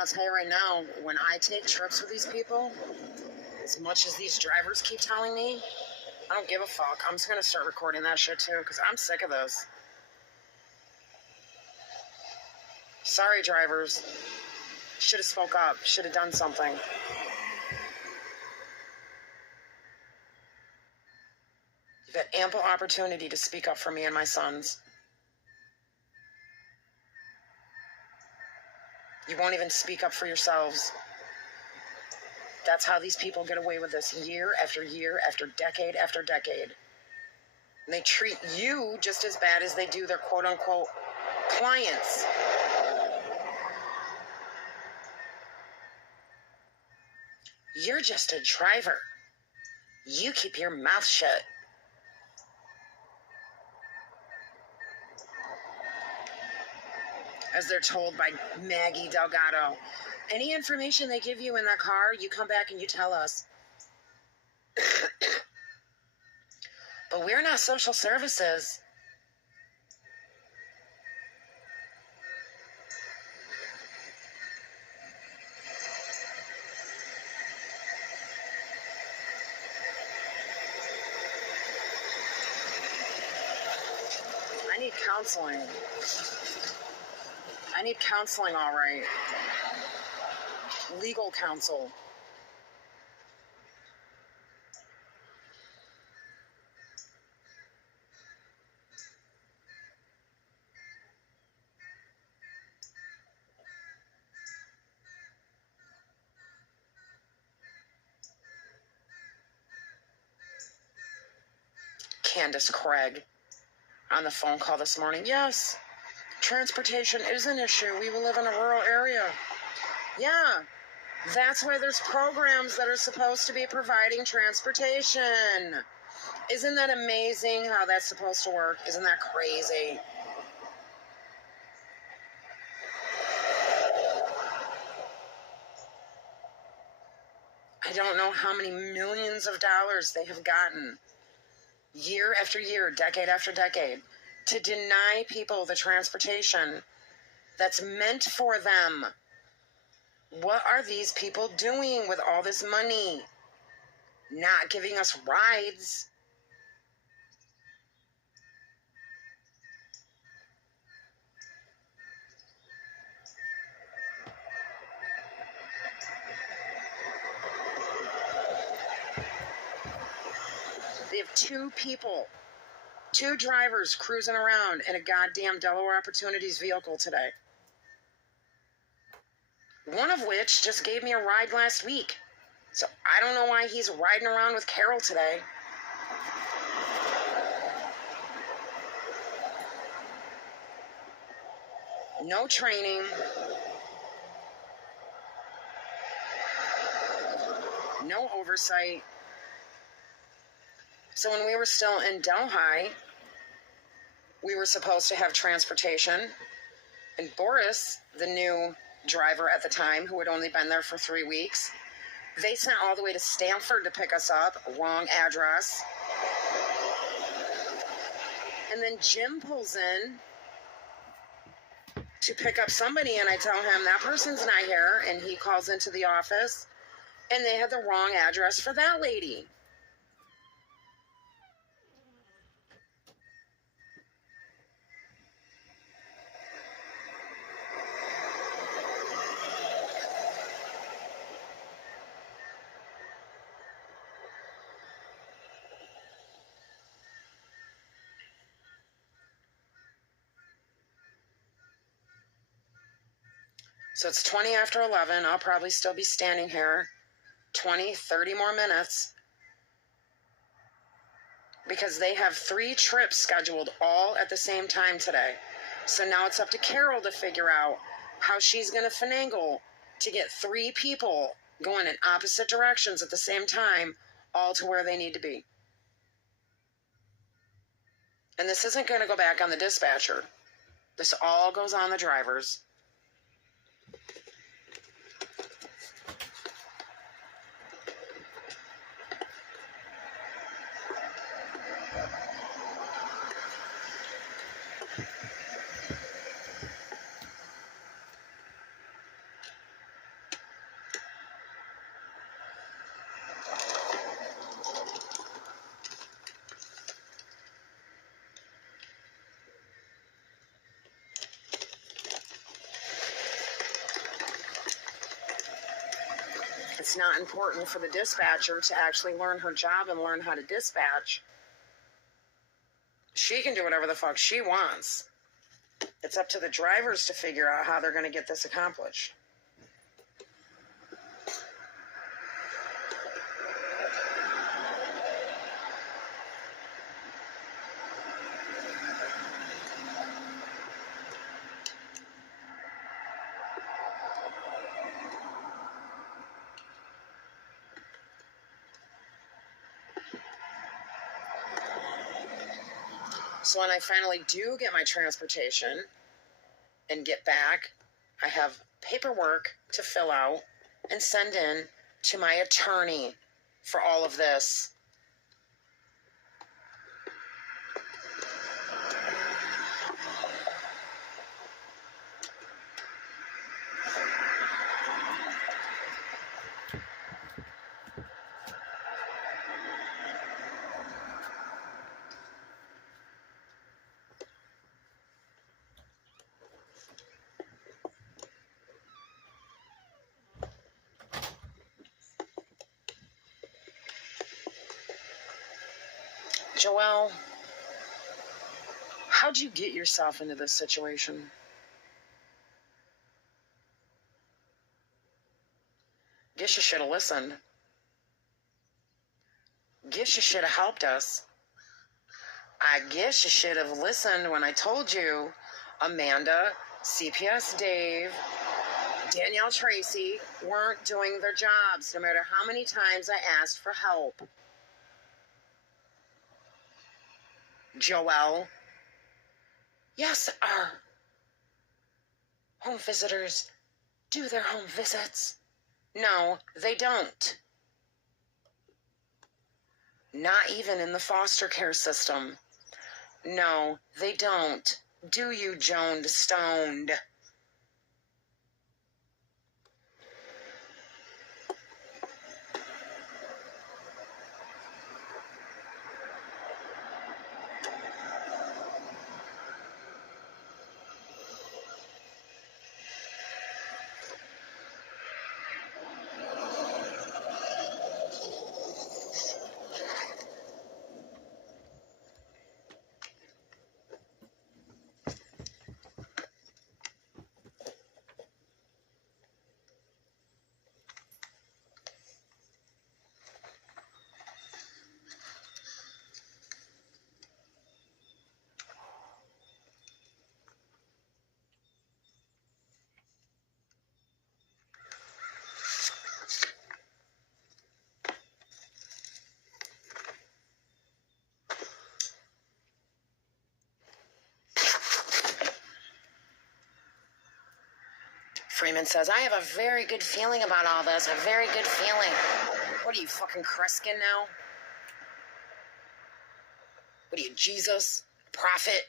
I'll tell you right now, when I take trips with these people, as much as these drivers keep telling me, I don't give a fuck. I'm just going to start recording that shit too, because I'm sick of this. Sorry, drivers. Should have spoke up. Should have done something. You've had ample opportunity to speak up for me and my sons. You won't even speak up for yourselves. That's how these people get away with this year after year after decade after decade. And they treat you just as bad as they do their quote-unquote clients. You're just a driver. You keep your mouth shut. As they're told by Maggie Delgado. Any information they give you in that car, you come back and you tell us. But we're not social services. I need counseling. I need counseling, all right. Legal counsel. Candace Craig on the phone call this morning. Yes, transportation is an issue. We will live in a rural area. Yeah, that's why there's programs that are supposed to be providing transportation. Isn't that amazing how that's supposed to work? Isn't that crazy? I don't know how many millions of dollars they have gotten year after year, decade after decade, to deny people the transportation that's meant for them. What are these people doing with all this money? Not giving us rides. They have two drivers cruising around in a goddamn Delaware Opportunities vehicle today. One of which just gave me a ride last week. So I don't know why he's riding around with Carol today. No training. No oversight. So when we were still in Delhi, we were supposed to have transportation. And Boris, the new driver at the time, who had only been there for 3 weeks, they sent all the way to Stanford to pick us up. Wrong address. And then Jim pulls in to pick up somebody, and I tell him that person's not here, and he calls into the office, and they had the wrong address for that lady. So it's 20 after 11. I'll probably still be standing here 20, 30 more minutes because they have 3 trips scheduled all at the same time today. So now it's up to Carol to figure out how she's going to finagle to get 3 people going in opposite directions at the same time, all to where they need to be. And this isn't going to go back on the dispatcher. This all goes on the drivers. It's not important for the dispatcher to actually learn her job and learn how to dispatch. She can do whatever the fuck she wants. It's up to the drivers to figure out how they're going to get this accomplished. So when I finally do get my transportation and get back, I have paperwork to fill out and send in to my attorney for all of this. Joelle, how'd you get yourself into this situation? Guess you should have listened. Guess you should have helped us. I guess you should have listened when I told you Amanda, CPS Dave, Danielle Tracy weren't doing their jobs no matter how many times I asked for help. Joelle, yes, our home visitors do their home visits. No, they don't. Not even in the foster care system. No, they don't. Do you, Joan Stoned? Freeman says, I have a very good feeling about all this. A very good feeling. What are you, fucking Kreskin now? What are you, Jesus? Prophet?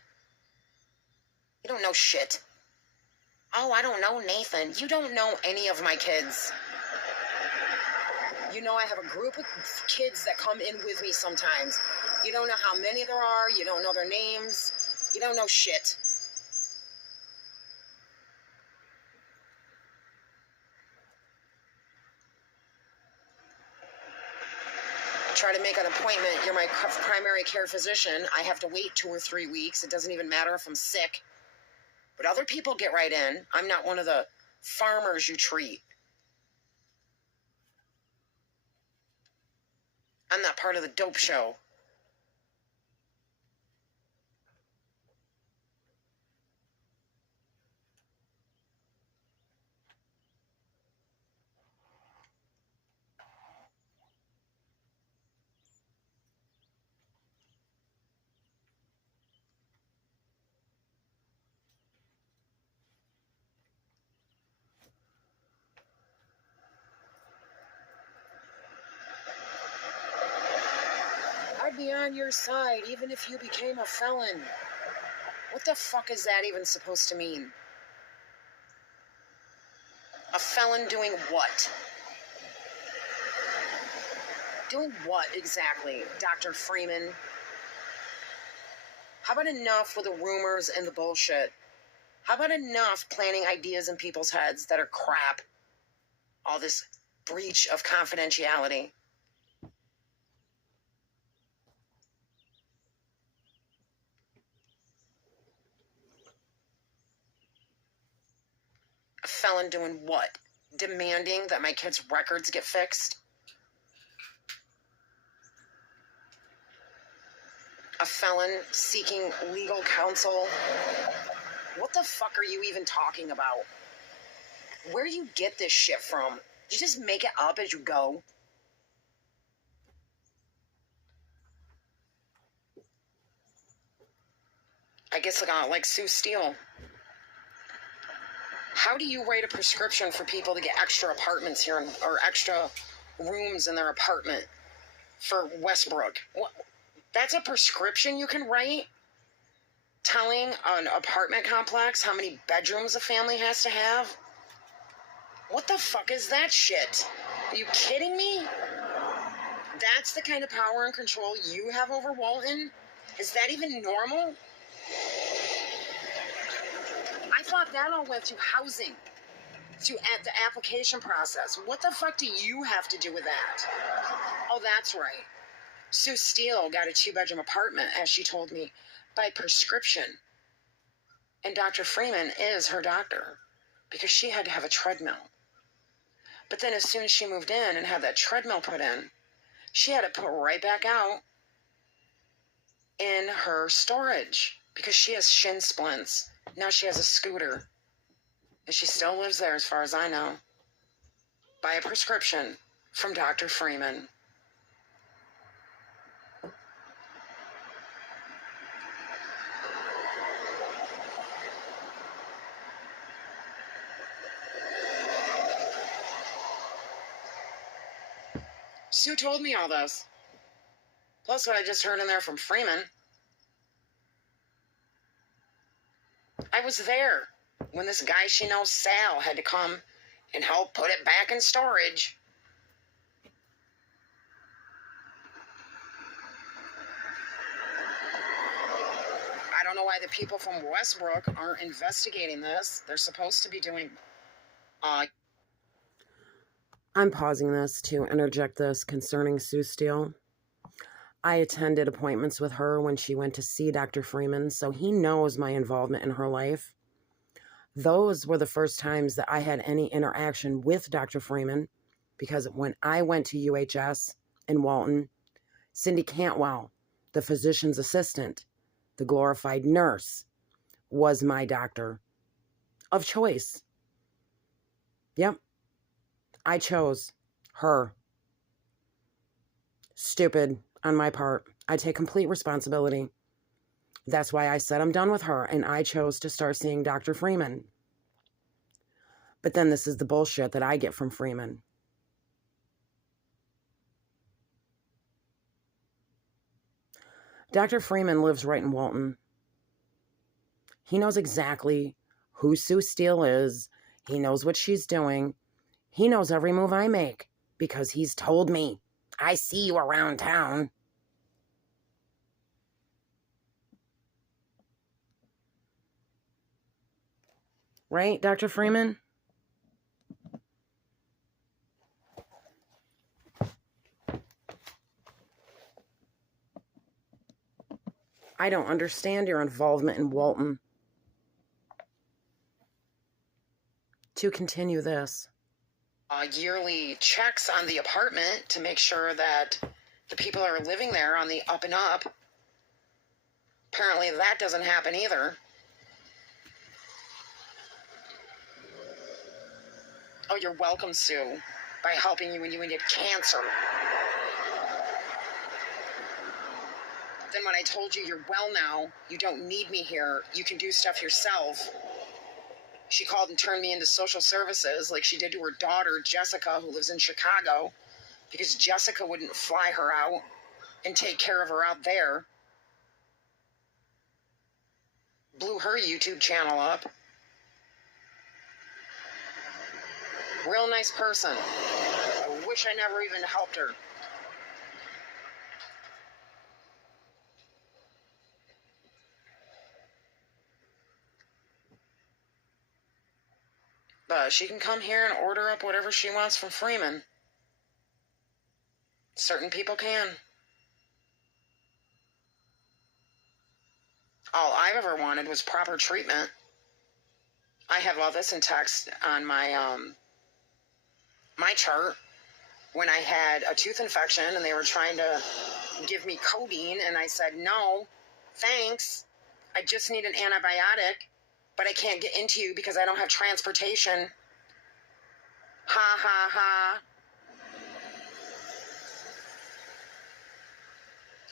You don't know shit. Oh, I don't know, Nathan. You don't know any of my kids. You know I have a group of kids that come in with me sometimes. You don't know how many there are. You don't know their names. You don't know shit. Try to make an appointment. You're my primary care physician. I have to wait 2 or 3 weeks. It doesn't even matter if I'm sick. But other people get right in. I'm not one of the farmers you treat. I'm not part of the dope show. I'd be on your side even if you became a felon. What the fuck is that even supposed to mean? A felon doing what? Doing what exactly, Dr. Freeman? How about enough with the rumors and the bullshit? How about enough planting ideas in people's heads that are crap? All this breach of confidentiality. A felon doing what? Demanding that my kids' records get fixed? A felon seeking legal counsel? What the fuck are you even talking about? Where do you get this shit from? You just make it up as you go? I guess like Sue Steele. How do you write a prescription for people to get extra apartments here or extra rooms in their apartment for Westbrook? What? That's a prescription you can write? Telling an apartment complex how many bedrooms a family has to have? What the fuck is that shit? Are you kidding me? That's the kind of power and control you have over Walton? Is that even normal? I thought that all went through housing, through the application process. What the fuck do you have to do with that? Oh, that's right. Sue Steele got a 2-bedroom apartment, as she told me, by prescription. And Dr. Freeman is her doctor because she had to have a treadmill. But then as soon as she moved in and had that treadmill put in, she had it put right back out in her storage because she has shin splints. Now she has a scooter. And she still lives there as far as I know. By a prescription from Dr. Freeman. Sue told me all this. Plus what I just heard in there from Freeman. I was there when this guy she knows, Sal, had to come and help put it back in storage. I don't know why the people from Westbrook aren't investigating this. They're supposed to be doing... I'm pausing this to interject this concerning Sue Steele. I attended appointments with her when she went to see Dr. Freeman, so he knows my involvement in her life. Those were the first times that I had any interaction with Dr. Freeman, because when I went to UHS in Walton, Cindy Cantwell, the physician's assistant, the glorified nurse, was my doctor of choice. Yep. I chose her. Stupid on my part. I take complete responsibility. That's why I said I'm done with her, and I chose to start seeing Dr. Freeman. But then this is the bullshit that I get from Freeman. Dr. Freeman lives right in Walton. He knows exactly who Sue Steele is. He knows what she's doing. He knows every move I make because he's told me. I see you around town. Right, Dr. Freeman? I don't understand your involvement in Walton. To continue this. Yearly checks on the apartment to make sure that the people are living there on the up and up. Apparently that doesn't happen either. Oh, you're welcome, Sue, by helping you when you needed cancer. Then when I told you you're well now, you don't need me here, you can do stuff yourself. She called and turned me into social services like she did to her daughter, Jessica, who lives in Chicago, because Jessica wouldn't fly her out and take care of her out there. Blew her YouTube channel up. Real nice person. I wish I never even helped her. But she can come here and order up whatever she wants from Freeman. Certain people can. All I've ever wanted was proper treatment. I have all this in text on my my chart. When I had a tooth infection and they were trying to give me codeine, and I said, no, thanks. I just need an antibiotic, but I can't get into you because I don't have transportation. Ha, ha, ha.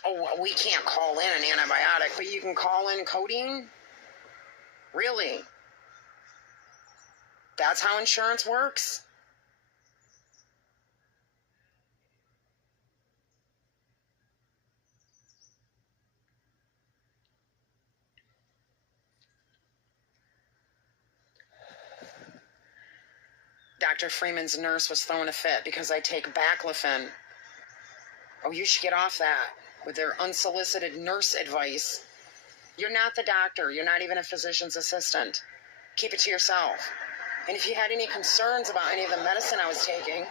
Oh, we can't call in an antibiotic, but you can call in codeine? Really? That's how insurance works? Dr. Freeman's nurse was throwing a fit because I take baclofen. Oh, you should get off that with their unsolicited nurse advice. You're not the doctor. You're not even a physician's assistant. Keep it to yourself. And if you had any concerns about any of the medicine I was taking,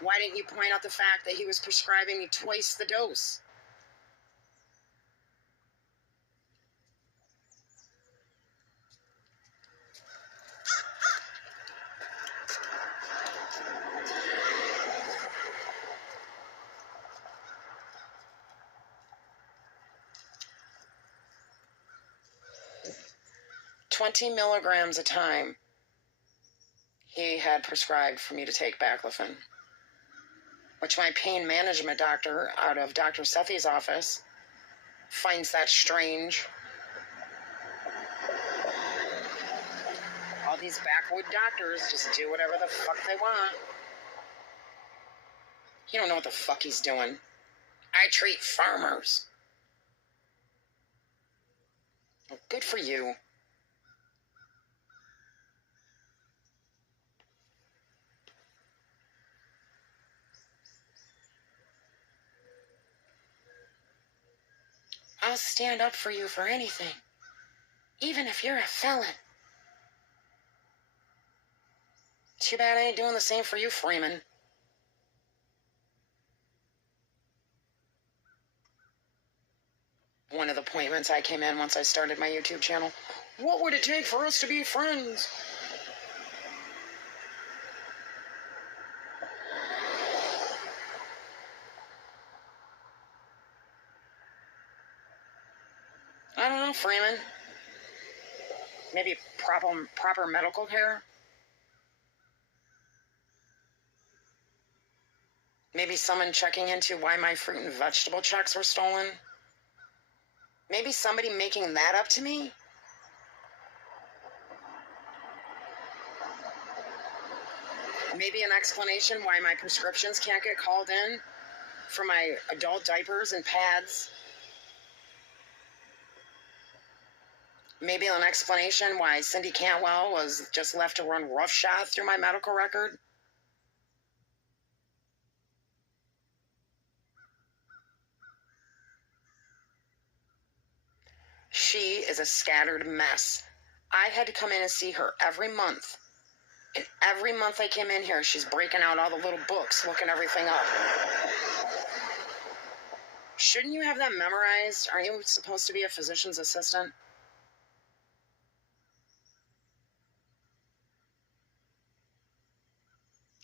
why didn't you point out the fact that he was prescribing me twice the dose? $20 milligrams a time he had prescribed for me to take baclofen, which my pain management doctor out of Dr. Sethi's office finds that strange. All these backwood doctors just do whatever the fuck they want. He don't know what the fuck he's doing. I treat farmers. Well, good for you. I'll stand up for you for anything, even if you're a felon. Too bad I ain't doing the same for you, Freeman. One of the appointments I came in once I started my YouTube channel. What would it take for us to be friends? I don't know, Freeman. Maybe proper medical care? Maybe someone checking into why my fruit and vegetable checks were stolen? Maybe somebody making that up to me? Maybe an explanation why my prescriptions can't get called in for my adult diapers and pads? Maybe an explanation why Cindy Cantwell was just left to run roughshod through my medical record? She is a scattered mess. I had to come in and see her every month. And every month I came in here, she's breaking out all the little books, looking everything up. Shouldn't you have that memorized? Aren't you supposed to be a physician's assistant?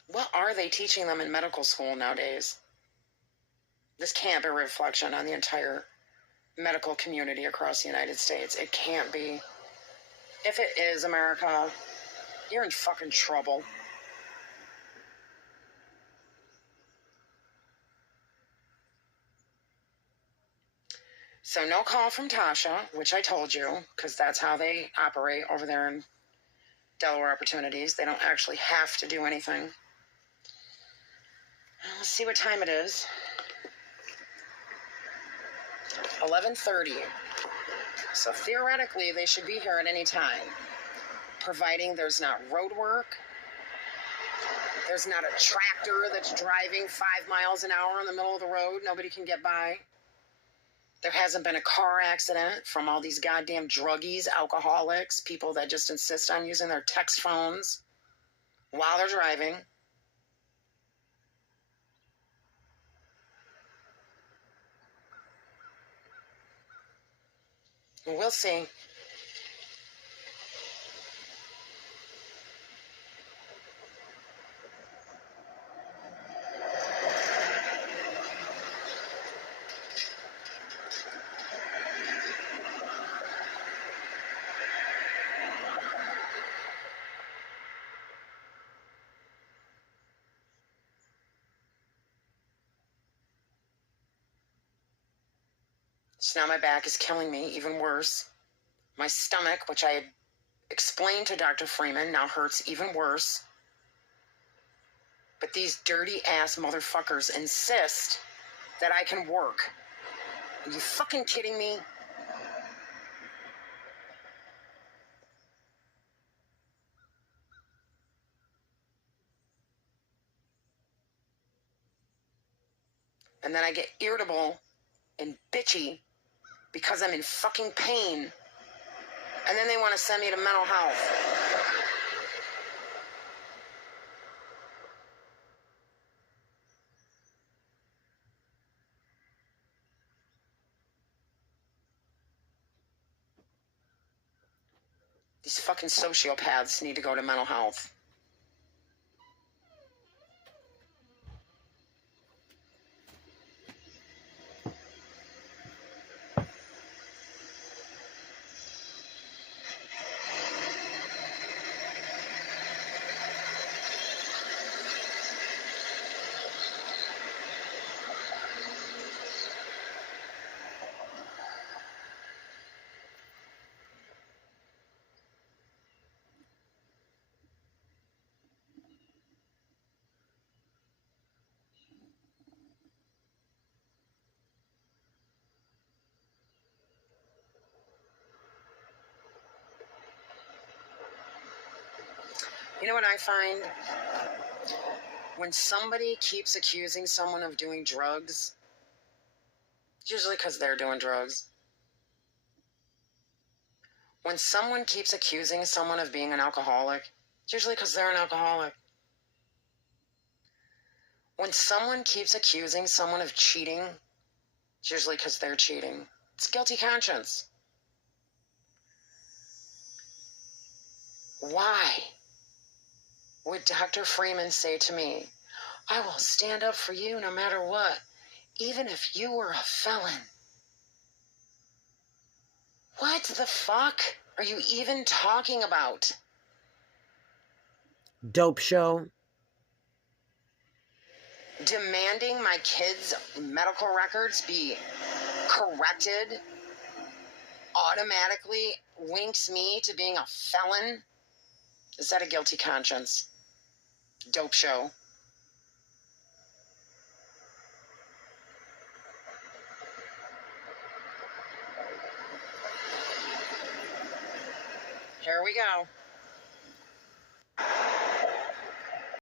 What are they teaching them in medical school nowadays? This can't be a reflection on the entire medical community across the United States. It can't be. If it is, America, you're in fucking trouble. So no call from Tasha, which I told you, because that's how they operate over there in Delaware Opportunities. They don't actually have to do anything. Let's see what time it is. 11:30. So theoretically, they should be here at any time, providing there's not road work, there's not a tractor that's driving 5 miles an hour in the middle of the road. Nobody can get by. There hasn't been a car accident from all these goddamn druggies, alcoholics, people that just insist on using their text phones while they're driving. We'll see. So now my back is killing me, even worse. My stomach, which I had explained to Dr. Freeman, now hurts even worse. But these dirty ass motherfuckers insist that I can work. Are you fucking kidding me? And then I get irritable and bitchy because I'm in fucking pain. And then they want to send me to mental health. These fucking sociopaths need to go to mental health. You know what I find? When somebody keeps accusing someone of doing drugs, it's usually because they're doing drugs. When someone keeps accusing someone of being an alcoholic, it's usually because they're an alcoholic. When someone keeps accusing someone of cheating, it's usually because they're cheating. It's guilty conscience. Why would Dr. Freeman say to me, I will stand up for you no matter what, even if you were a felon? What the fuck are you even talking about? Dope show. Demanding my kids' medical records be corrected automatically links me to being a felon? Is that a guilty conscience? Dope show. Here we go.